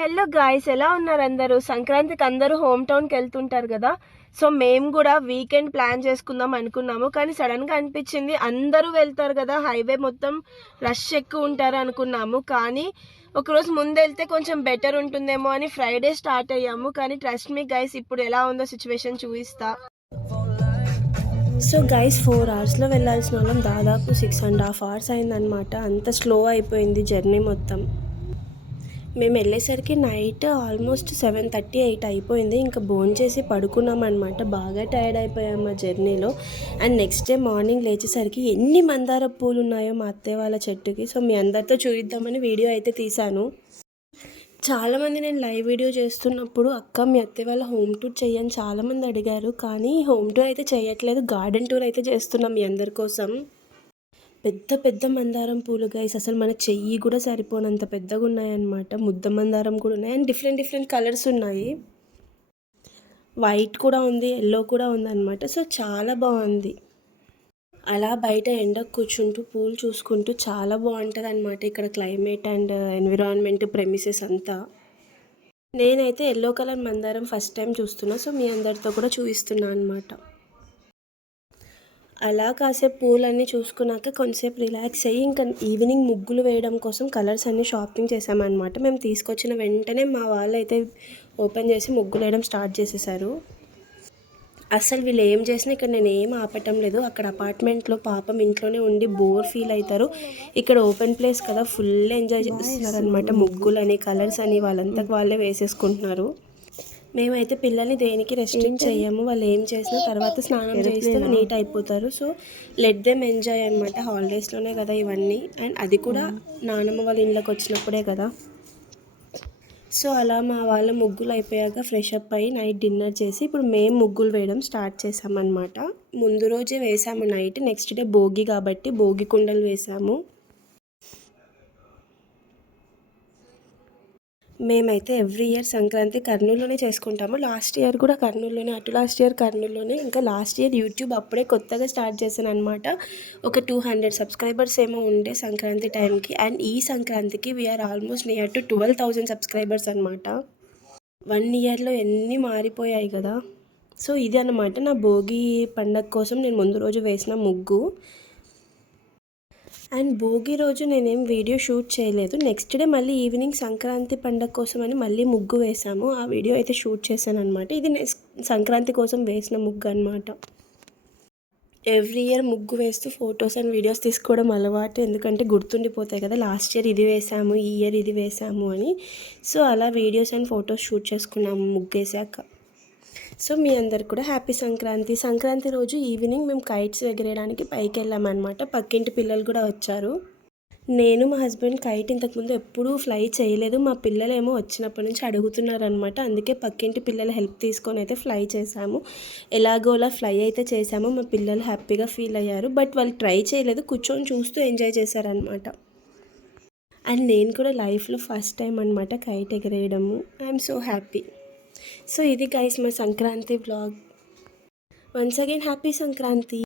Hello guys, ఎలా ఉన్నారు అందరూ? సంక్రాంతికి అందరూ హోమ్ టౌన్కి వెళ్తుంటారు కదా. సో మేము కూడా వీకెండ్ ప్లాన్ చేసుకుందాం అనుకున్నాము. కానీ సడన్గా అనిపించింది అందరూ వెళ్తారు కదా, హైవే మొత్తం రష్ ఎక్కువ ఉంటారు అనుకున్నాము. కానీ ఒకరోజు ముందు వెళ్తే కొంచెం బెటర్ ఉంటుందేమో అని ఫ్రైడే స్టార్ట్ అయ్యాము. కానీ ట్రస్ట్ మీ గైస్, ఇప్పుడు ఎలా ఉందో సిచ్యువేషన్ చూపిస్తా. సో గైస్ 4 అవర్స్లో వెళ్ళాల్సిన వాళ్ళం దాదాపు 6.5 అవర్స్ అయిందనమాట. అంత స్లో అయిపోయింది జర్నీ మొత్తం. మేము వెళ్ళేసరికి నైట్ ఆల్మోస్ట్ 7:30, 8 అయిపోయింది. ఇంకా భోంచేసి పడుకున్నాం అనమాట. బాగా టైర్డ్ అయిపోయాము మా జర్నీలో. అండ్ నెక్స్ట్ డే మార్నింగ్ లేచేసరికి ఎన్ని మందార పూలు ఉన్నాయో మా అత్తయ్య వాళ్ళ చెట్టుకి. సో మీ అందరితో చూపిద్దామని వీడియో అయితే తీశాను. చాలామంది నేను లైవ్ వీడియో చేస్తున్నప్పుడు అక్క మీ అత్తయ్య వాళ్ళ హోమ్ టూర్ చేయని చాలామంది అడిగారు. కానీ హోమ్ టూర్ అయితే చేయట్లేదు, గార్డెన్ టూర్ అయితే చేస్తున్నాం మీ అందరి కోసం. పెద్ద పెద్ద మందారం పూలు గైస్, అసలు మన చెయ్యి కూడా సరిపోనంత పెద్దగా ఉన్నాయన్నమాట. ముద్ద మందారం కూడా ఉన్నాయి అండ్ డిఫరెంట్ డిఫరెంట్ కలర్స్ ఉన్నాయి. వైట్ కూడా ఉంది, ఎల్లో కూడా ఉందన్నమాట. సో చాలా బాగుంది. అలా బయట ఎండకు కూర్చుంటూ పూలు చూసుకుంటూ చాలా బాగుంటుంది అనమాట ఇక్కడ క్లైమేట్ అండ్ ఎన్విరాన్మెంట్ ప్రెమిసెస్ అంతా. నేనైతే ఎల్లో కలర్ మందారం ఫస్ట్ టైం చూస్తున్నా. సో మీ అందరితో కూడా చూపిస్తున్నా అనమాట. అలా కాసేపు పూలన్నీ చూసుకున్నాక కొంతసేపు రిలాక్స్ అయ్యి ఇంకా ఈవినింగ్ ముగ్గులు వేయడం కోసం కలర్స్ అన్నీ షాపింగ్ చేసామన్నమాట. మేము తీసుకొచ్చిన వెంటనే మా వాళ్ళు అయితే ఓపెన్ చేసి ముగ్గులు వేయడం స్టార్ట్ చేసేసారు. అసలు వీళ్ళు ఏం చేసినా ఇక్కడ నేను ఏం ఆపటం లేదు. అక్కడ అపార్ట్మెంట్లో పాపం ఇంట్లోనే ఉండి బోర్ ఫీల్ అవుతారు. ఇక్కడ ఓపెన్ ప్లేస్ కదా, ఫుల్ ఎంజాయ్ చేస్తున్నారు అనమాట. ముగ్గులు అని కలర్స్ అని వాళ్ళంతా వాళ్ళే వేసేసుకుంటున్నారు. మేమైతే పిల్లల్ని దేనికి రెస్ట్రిక్ట్ చేయము. వాళ్ళు ఏం చేసినా తర్వాత స్నానం చేస్తే నీట్ అయిపోతారు. సో లెట్ దెమ్ ఎంజాయ్ అనమాట. హాలిడేస్లోనే కదా ఇవన్నీ. అండ్ అది కూడా నానమ్మ వాళ్ళ ఇంట్లోకి వచ్చినప్పుడే కదా. సో అలా మా వాళ్ళ ముగ్గులు అయిపోయాక ఫ్రెష్ అప్ అయ్యి నైట్ డిన్నర్ చేసి ఇప్పుడు మేము ముగ్గులు వేయడం స్టార్ట్ చేసామన్నమాట. ముందు రోజే వేసాము నైట్. నెక్స్ట్ డే భోగి కాబట్టి భోగి కుండలు వేసాము. మేమైతే ఎవ్రీ ఇయర్ సంక్రాంతి కర్నూలులోనే చేసుకుంటాము. లాస్ట్ ఇయర్ కూడా కర్నూలులోనే, లాస్ట్ ఇయర్ కర్నూలులోనే. ఇంకా లాస్ట్ ఇయర్ యూట్యూబ్ అప్పుడే కొత్తగా స్టార్ట్ చేశాను అనమాట. ఒక 200 సబ్స్క్రైబర్స్ ఏమో ఉండే సంక్రాంతి టైంకి. అండ్ ఈ సంక్రాంతికి we are almost near to 12,000 subscribers అనమాట. 1 ఇయర్లో ఎన్ని మారిపోయాయి కదా. సో ఇది అనమాట నా భోగి పండగ కోసం నేను ముందు రోజు వేసిన ముగ్గు. అండ్ భోగి రోజు నేనేం వీడియో షూట్ చేయలేదు. నెక్స్ట్ డే మళ్ళీ ఈవినింగ్ సంక్రాంతి పండగ కోసం అని మళ్ళీ ముగ్గు వేసాము. ఆ వీడియో అయితే షూట్ చేశాను అనమాట. ఇది సంక్రాంతి కోసం వేసిన ముగ్గు అనమాట. ఎవ్రీ ఇయర్ ముగ్గు వేస్తూ ఫొటోస్ అండ్ వీడియోస్ తీసుకోవడం అలవాటు. ఎందుకంటే గుర్తుండిపోతాయి కదా, లాస్ట్ ఇయర్ ఇది వేసాము, ఈ ఇయర్ ఇది వేసాము అని. సో అలా వీడియోస్ అండ్ ఫొటోస్ షూట్ చేసుకున్నాము ముగ్గు వేసాక. సో మీ అందరికి కూడా హ్యాపీ సంక్రాంతి. సంక్రాంతి రోజు ఈవినింగ్ మేము కైట్స్ ఎగరేయడానికి పైకి వెళ్ళామన్నమాట. పక్కింటి పిల్లలు కూడా వచ్చారు. నేను మా హస్బెండ్ కైట్ ఇంతకుముందు ఎప్పుడూ ఫ్లై చేయలేదు. మా పిల్లలేమో వచ్చినప్పటి నుంచి అడుగుతున్నారనమాట. అందుకే పక్కింటి పిల్లల హెల్ప్ తీసుకొని అయితే ఫ్లై చేశాము. ఎలాగోలా ఫ్లై అయితే చేశాము. మా పిల్లలు హ్యాపీగా ఫీల్ అయ్యారు. బట్ వాళ్ళు ట్రై చేయలేదు, కూర్చొని చూస్తూ ఎంజాయ్ చేశారనమాట. అండ్ నేను కూడా లైఫ్లో ఫస్ట్ టైం అనమాట కైట్ ఎగరేయడము. I'm so happy. సో ఇది గైస్ మా Sankranti vlog. Once again happy Sankranti.